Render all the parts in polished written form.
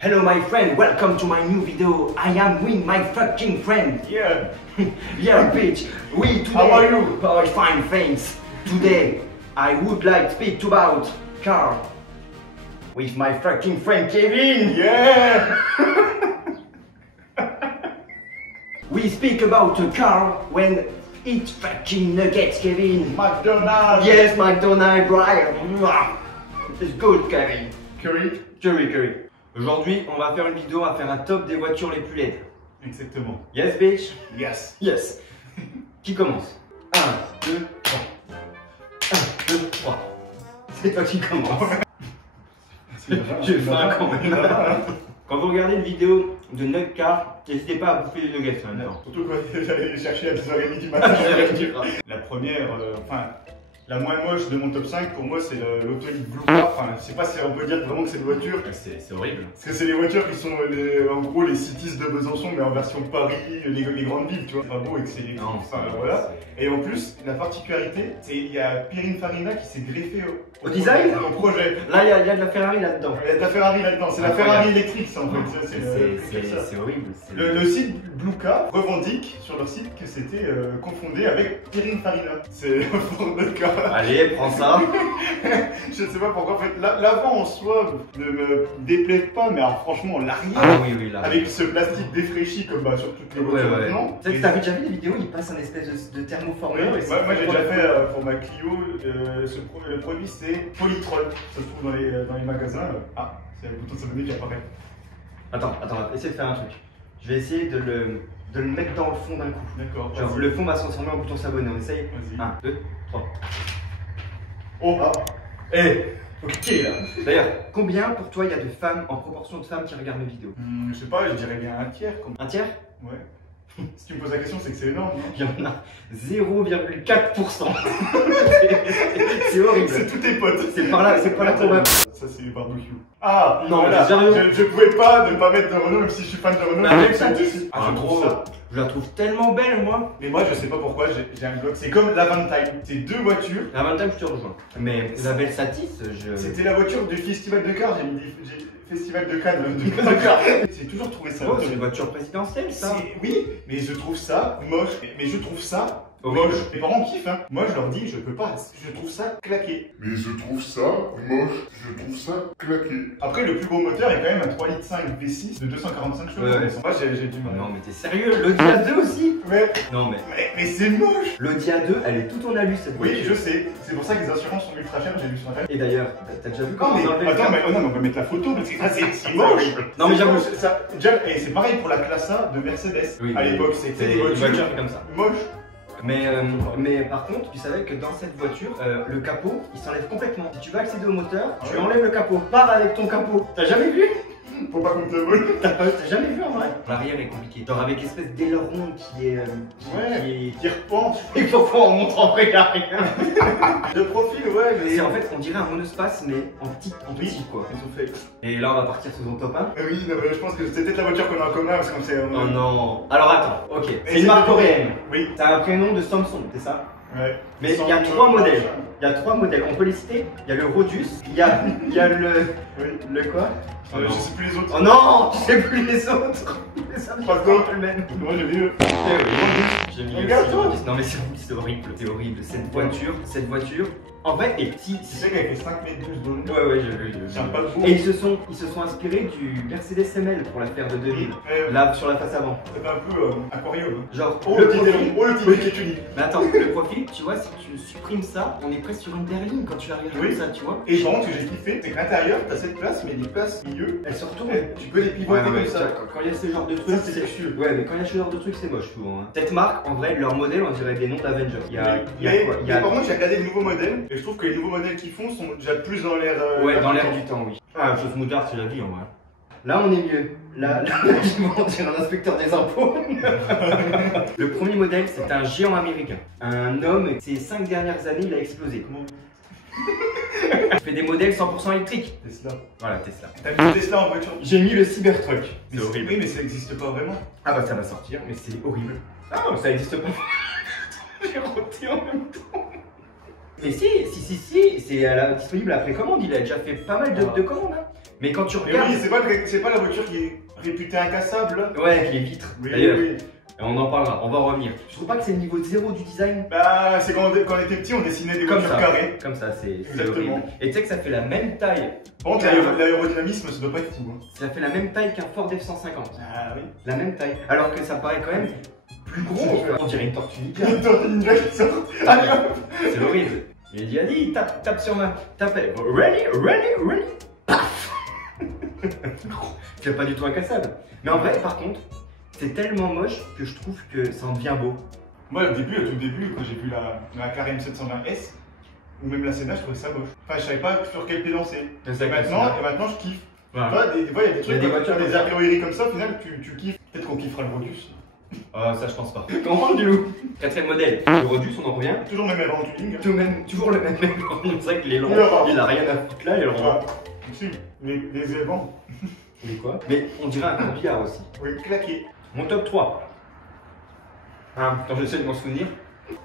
Hello my friend, welcome to my new video. I am with my fucking friend. Yeah. Yeah, bitch. We today. How are you? Oh, fine, thanks. Today, I would like to speak about car with my fucking friend Kevin. Yeah. We speak about a car when it's fucking nuggets, Kevin. McDonald's. Yes, McDonald's, Brian. It's good, Kevin. Curry. Curry. Aujourd'hui, on va faire une vidéo, on va faire un top des voitures les plus laides. Exactement. Yes, bitch? Yes. Yes. Qui commence? 1, 2, 3. 1, 2, 3. C'est toi qui commence. J'ai faim quand même. Quand vous regardez une vidéo de Nug Car, n'hésitez pas à bouffer des nuggets en même temps. Surtout quand j'allais les chercher à 10h30 du matin. La première, la moins moche de mon top 5, pour moi, c'est l'Autolite Blue Car. Enfin, je sais pas si on peut dire vraiment que c'est une voiture. C'est horrible. Parce que c'est les voitures qui sont en gros les cities de Besançon, mais en version Paris, les grandes villes, tu vois. C'est pas beau et que c'est les. Enfin, voilà. Et en plus, la particularité, c'est qu'il y a Pininfarina qui s'est greffé au design, au projet. Là, il y a de la Ferrari là-dedans. Il y a de la Ferrari là-dedans. C'est la Ferrari électrique, ça en fait. C'est horrible. Le site Blue Car revendique sur leur site que c'était confondé avec Pininfarina. C'est notre car. Allez, prends ça. Je ne sais pas pourquoi. En fait, l'avant en soi ne me déplaît pas, mais alors franchement, l'arrière, oui, là. avec ce plastique défraîchi comme sur toutes les voitures maintenant. Tu as déjà vu des vidéos, il passe un espèce de thermoformeur. Oui, moi j'ai déjà fait pour ma Clio, le produit c'est Polytrol. Ça se trouve dans les magasins. Ah, c'est le bouton de s'abonner qui apparaît. Attends, essaie de faire un truc. Je vais essayer de le mettre dans le fond d'un coup. D'accord. Genre, le fond va se transformer en bouton s'abonner. On essaye. Vas-y. 1, 2, 3. Oh, ah. Ok là. D'ailleurs, combien pour toi il y a de femmes en proportion de femmes qui regardent mes vidéos? Je sais pas, je dirais bien un tiers. Un tiers? Ouais. Si tu me poses la question, c'est que c'est énorme, non? Il y en a 0,4%. C'est horrible. C'est tous tes potes. C'est par là qu'on va. Ça, c'est les barbecues. Ah non, voilà. sérieux. Je pouvais pas ne pas mettre de Renault, même si je suis fan de Renault. Mais avec ça, je trouve ça. Je la trouve tellement belle, moi. Mais moi, je sais pas pourquoi, j'ai un bloc. C'est comme la Vantime. C'est deux voitures. La Vantime, je te rejoins. Mais la Versatis, C'était la voiture du Festival de Car. J'ai mis Festival de Cannes. J'ai toujours trouvé ça. C'est une voiture présidentielle, ça. Oui, mais je trouve ça moche. Mais je trouve ça moche. Mes parents kiffent, hein. Moi, je leur dis, je peux pas. Je trouve ça claqué. Mais je trouve ça moche. Je trouve ça claqué. Après, le plus gros moteur est quand même un 3,5 litres V6 de 245 chevaux. Ouais. Moi, j'ai du mal. Non, mais t'es sérieux? L'Audi A2 aussi? Ouais. Non, Mais c'est moche. L'Audi A2, elle est toute en alu cette voiture. Oui, je sais. C'est pour ça que les assurances sont ultra chères, j'ai vu sur internet. Et d'ailleurs, t'as déjà vu Non, comment mais ils enlevaient le attends, capot? mais on va mettre la photo parce que c'est moche. Non, mais j'avoue. Et c'est pareil pour la classe A de Mercedes. Oui, à l'époque, c'était des voitures comme ça. moches. Mais par contre, tu savais que dans cette voiture, le capot, il s'enlève complètement. Si tu veux accéder au moteur, tu enlèves le capot. Pars avec ton capot. T'as jamais vu? Faut pas qu'on te vole. T'as jamais vu en vrai? L'arrière est compliqué. Genre avec l'espèce d'aileron qui repenche. Et pourquoi on montre en vrai l'arrière? De profil, ouais. Mais en fait, on dirait un monospace, mais en petit quoi. Ils ont fait. Et là, on va partir sur son top 1. Oui, non, mais je pense que c'est peut-être la voiture qu'on a en commun parce qu'on s'est. Oh non. Alors attends, ok. C'est une marque coréenne. Oui. T'as un prénom de Samsung, c'est ça? Ouais. Mais il y a 3 modèles. Il y a 3 modèles. On peut les citer. Il y a le Rhodus. Il y a le. Oui. Le quoi? Je sais plus les autres. Oh non, tu sais plus les autres. Ça me passe pas le même. Moi j'ai vu. J'ai mis Regarde-toi. Non mais c'est horrible, c'est horrible. Cette voiture. En vrai, et si. Tu sais qu'elle fait 5,12 m de long. Ouais, j'ai vu. Pas de Et ils se sont inspirés du Mercedes ML pour la faire de 2000. Là, sur la face avant. C'est un peu aquarium. Genre, le petit qui est unique. Mais attends, le profil, tu vois, si tu supprimes ça, on est presque sur une berline quand tu arrives comme ça, tu vois. Et par contre, ce que j'ai kiffé, c'est qu'à l'intérieur, t'as cette place, mais les places milieu, elles se retournent. Tu peux les pivoter comme ça. Quand il y a ce genre de trucs, c'est luxueux. Ouais, mais quand il y a ce genre de trucs, c'est moche souvent. Cette marque, en vrai, leur modèle, on dirait des noms d'Avengers. Mais par contre, j'ai regardé les nouveaux modèles, et je trouve que les nouveaux modèles qu'ils font sont déjà plus dans l'air. Ouais, dans l'air du temps, oui. Ah, chose moutarde, c'est la vie en vrai. Là, on est mieux. Là, je vais dire un inspecteur des impôts. Le premier modèle, c'est un géant américain. Un homme, ces 5 dernières années, il a explosé. Comment? Il fait des modèles 100% électriques. Tesla. Voilà, Tesla. T'as mis Tesla en voiture? J'ai mis le Cybertruck. C'est horrible. Oui, mais ça n'existe pas vraiment. Ah bah ça va sortir, mais c'est horrible. Ah, ça n'existe pas. J'ai roté en même temps. Mais si, c'est disponible à précommande, il a déjà fait pas mal de commandes. Hein. Mais quand tu Mais regardes. oui, c'est pas la voiture qui est réputée incassable. Ouais, avec les vitres. Oui, D'ailleurs, oui. on en parlera, on va revenir. Je trouve pas que c'est le niveau 0 du design. Bah, c'est quand on était petit, on dessinait des Comme voitures ça. carrées. Comme ça, c'est Exactement. horrible. Et tu sais que ça fait la même taille. Par contre, l'aérodynamisme, ça doit pas être fou. Hein. Ça fait la même taille qu'un Ford F-150. Ah oui. La même taille. Alors que ça paraît quand même plus gros. On dirait une tortue ninja. Une tortue ninja qui sort. C'est horrible. Il a dit, allez, tape sur ma. Tape. Ready. Paf. C'est pas du tout incassable. Mais en vrai, par contre, c'est tellement moche que je trouve que ça en devient beau. Moi, au tout début, quand j'ai vu la Carème 720S, ou même la Senna, je trouvais ça moche. Enfin, je savais pas sur quel pied danser. Et maintenant, je kiffe. Voilà. Des fois, il y a des trucs, des voitures, des arriérés comme ça, au final, tu kiffes. Peut-être qu'on kiffera le Rodus. Ah, ça, je pense pas. On parle du loup. Quatrième modèle, le Rodus, on en revient. Toujours le même aileron en tuning. Toujours le même. C'est vrai que l'aileron, il a rien à foutre là, l'aileron. Ah, si, les éléments. Mais quoi? Mais on dirait un corbillard aussi. Oui, claqué. Mon top 3. Ah, attends, j'essaie de m'en souvenir.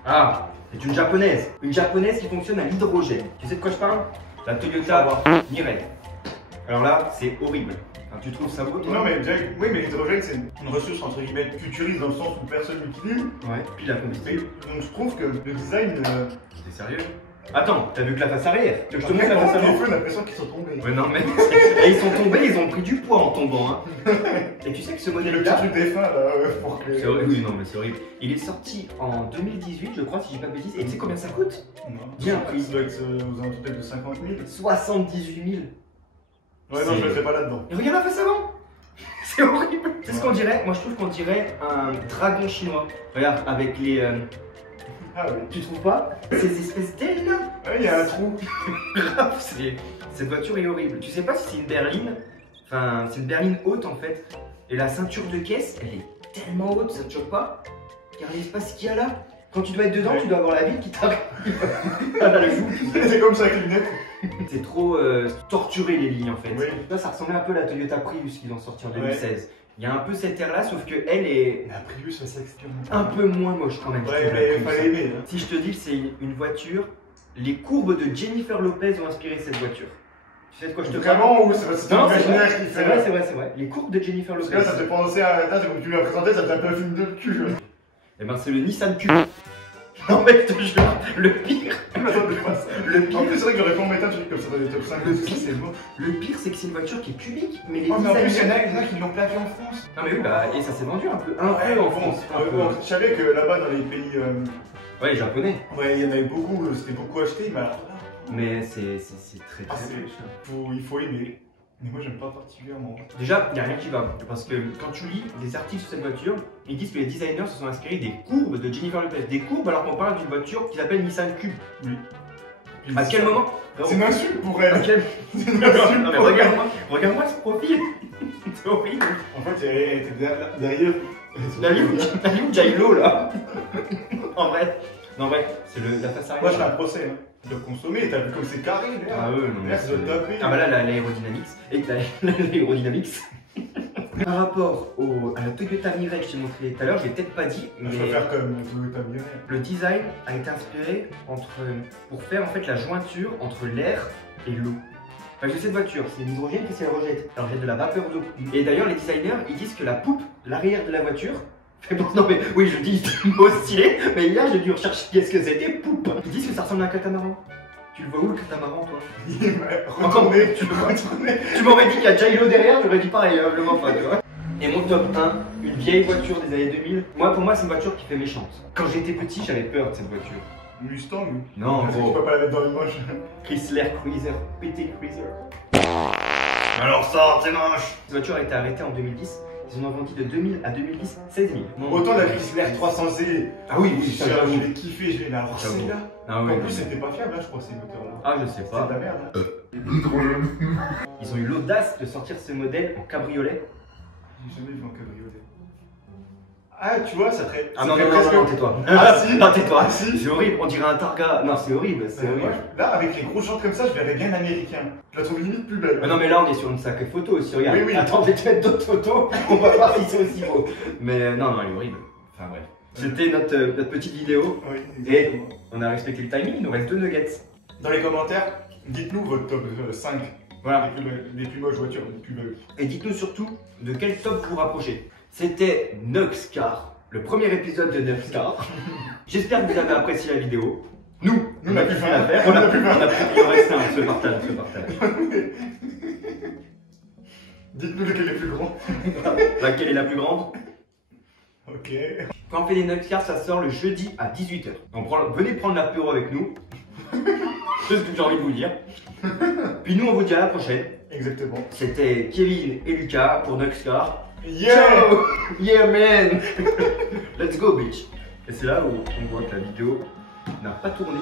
Ah, c'est une japonaise. Une japonaise qui fonctionne à l'hydrogène. Tu sais de quoi je parle? La Toyota Mirai. Alors là, c'est horrible. Enfin, tu trouves ça beau toi? Non, mais oui, mais l'hydrogène, c'est une ressource entre guillemets futuriste dans le sens où personne l'utilise. Ouais, puis la combustible. Donc je trouve que le design. T'es sérieux? Attends, t'as vu que la face arrière? Tu veux que je te montre Après, la face les avant? feux, on a l'impression qu'ils sont tombés. Ouais, non, mais. Et ils sont tombés, ils ont pris du poids en tombant. Hein. Et tu sais que ce Le petit modèle-là. truc des fins là, pour que. C'est horrible, oui, non, mais c'est horrible. Il est sorti en 2018, je crois, si j'ai pas de bêtises. Et tu sais combien ça coûte? Non. Bien Il doit être aux alentours peut-être de 50 000. 78 000. Ouais, non, je le fais pas là-dedans. Et regarde la face avant. C'est horrible. C'est ce qu'on dirait. Moi, je trouve qu'on dirait un dragon chinois. Regarde, avec les. Ah oui. Tu trouves pas? Ces espèces d'ailes là. Ouais, il y a un trou. Grave, cette voiture est horrible. Tu sais pas si c'est une berline. Enfin, c'est une berline haute en fait. Et la ceinture de caisse, elle est tellement haute, ça te choque pas? Regarde l'espace qu'il y a là. Quand tu dois être dedans, tu dois avoir la ville qui t'arrive à la joue. C'est comme ça avec les lunettes. C'est trop torturé les lignes en fait. Oui. Là, ça ressemblait un peu à la Toyota Prius qu'ils ont sorti en 2016. Il y a un peu cette air là, sauf que elle est La Prius, c'est extrêmement. un peu moins moche quand même. je Ouais, trouve, la mais Prius. fallait aimer. Hein. Si je te dis que c'est une voiture, les courbes de Jennifer Lopez ont inspiré cette voiture. Tu sais de quoi je te parle? Vraiment, ou c'est Non, c'est imaginaire vrai, qui c'est fait. vrai, c'est vrai. Les courbes de Jennifer Parce Lopez. que là, ça te fait penser à. Attends, comme tu l'as présenté, ça te fait un peu un film de cul. Eh ben, c'est le Nissan Cube. Non, mec, je te jure, le pire. Le En pire, plus, c'est vrai que j'aurais pas mettre un truc comme ça dans les top 5. C'est bon. le pire, c'est que c'est une voiture qui est cubique, mais les Oh, mais en plus, il y en designers- a qui l'ont plaqué en France. Non, mais oui, bah, et ça s'est vendu un peu en France. un peu. Bon, je savais que là-bas, dans les pays. Ouais, japonais. Ouais, il y en avait beaucoup, c'était beaucoup acheté, mais alors là. Mais c'est très Ah, très c'est- moche. Il faut aimer. Mais moi, j'aime pas particulièrement. Déjà, il n'y a rien qui va. Parce que quand tu lis des articles sur cette voiture, ils disent que les designers se sont inspirés des courbes de Jennifer Lopez. Des courbes alors qu'on parle d'une voiture qui s'appelle Nissan Cube. Oui. À quel moment? C'est une insulte pour À elle. quel- C'est une Non, insulte mais pour elle. regarde-moi ce profil. C'est horrible. En fait, elle était derrière. T'as vu Jailo là? En vrai, non, ouais, c'est la face arrière. Moi, je fais un procès. Hein. Tu dois consommer, t'as vu comme c'est carré, là. Ah ouais, non, Là, ça doit taper. Ah bah là, l'aérodynamics. Et l'aérodynamics. Par rapport à la Toyota Mirai que je t'ai montré tout à l'heure, je l'ai peut-être pas dit, mais Je vais faire comme Toyota Mirai. le design a été inspiré pour faire en fait la jointure entre l'air et l'eau. Parce que cette voiture, c'est l'hydrogène, qu'est-ce qu'elle rejette? Elle rejette de la vapeur d'eau. Et d'ailleurs, les designers, ils disent que la poupe, l'arrière de la voiture, non mais oui, je dis c'est mot stylé, mais hier j'ai dû rechercher qu'est-ce que c'était poupe. Ils disent que ça ressemble à un catamaran. Tu le vois où le catamaran toi? Retournez, tu le vois. retournez. Tu m'aurais dit qu'il y a Jailo derrière, j'aurais dit pareil, je le vois pas, tu vois. Et mon top 1, une vieille voiture des années 2000. Moi, pour moi, c'est une voiture qui fait méchante. Quand j'étais petit, j'avais peur de cette voiture. Mustang. Non, Parce que gros. tu peux pas la mettre dans le moche. Chrysler Cruiser, PT Cruiser. Alors ça, c'est moche. Cette voiture a été arrêtée en 2010. Ils en ont vendu de 2000 à 2010, 16 000. Bon. Autant la Chrysler 300Z. Ah oui, oui, ça je j'avoue. l'ai kiffé, je l'ai la J'avoue. là. Ah oui, En non, plus, mais- c'était pas fiable, là, je crois, ces moteurs-là. Ah, je sais C'est de pas. la merde. Hein. L'hydrogène. Ils ont eu l'audace de sortir ce modèle en cabriolet. J'ai jamais vu un cabriolet. Ah, tu vois, ça traite. Ah non, non, non, non, tais-toi. Ah, si. Non, tais-toi. Ah, si. C'est horrible, on dirait un targa. Non, c'est horrible, c'est Moi, horrible. là, avec les grosses jantes comme ça, je verrais bien l'américain. Je la trouve limite plus belle. Mais non, mais là, on est sur une sacrée photo aussi, regarde. Oui, oui. Attends, je vais te mettre d'autres photos, on va voir si c'est aussi beau. Mais non, non, elle est horrible. Enfin, bref. C'était notre petite vidéo. Oui, Et exactement. on a respecté le timing, il nous reste 2 nuggets. Dans les commentaires, dites-nous votre top 5 Voilà. les plus moches voitures, les plus belles. Et dites-nous surtout de quel top vous rapprochez. C'était Nuxcar, le premier épisode de Nuxcar. J'espère que vous avez apprécié la vidéo. Nous, on a plus faim. à faire. On a plus faim. Il en reste un, se partage. Dites-nous lequel est plus grand. Laquelle est la plus grande? Ok. Quand on fait des Nuxcar, ça sort le jeudi à 18 h. Venez prendre l'apéro avec nous. C'est ce que j'ai envie de vous dire. Puis nous, on vous dit à la prochaine. Exactement. C'était Kevin et Lucas pour Nuxcar. Yeah! Ciao! Yeah man! Let's go bitch! Et c'est là où on voit que la vidéo n'a pas tourné.